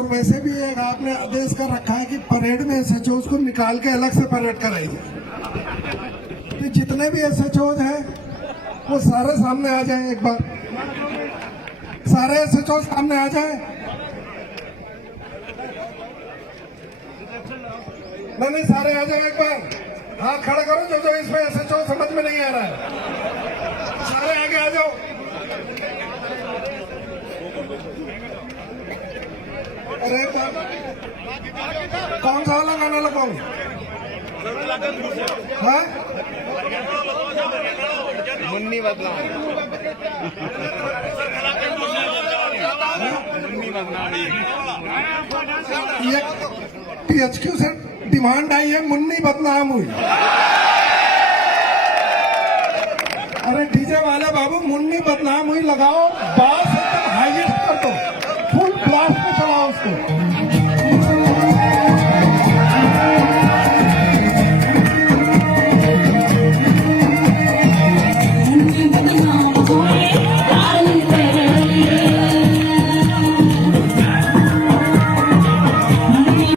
और वैसे भी एक आपने आदेश कर रखा है कि परेड में एसएचओ को निकाल के अलग से परेड कराइए। तो जितने भी एसएचओ हैं वो सारे सामने आ जाएं एक बार, सारे एसएचओ सामने आ जाएं। नहीं, सारे आ जाएं एक बार, हाथ खड़ा करो जो इसमें एसएचओ समझ में नहीं आ रहा है, सारे आगे आ जाओ। अरे कौन सा वाला गाना लगाऊं? हाँ? मुन्नी बदनाम, ये टीएचक्यू से डिमांड आई है, मुन्नी बदनाम हुई। अरे डीजे वाले बाबू, मुन्नी बदनाम हुई लगाओ, बास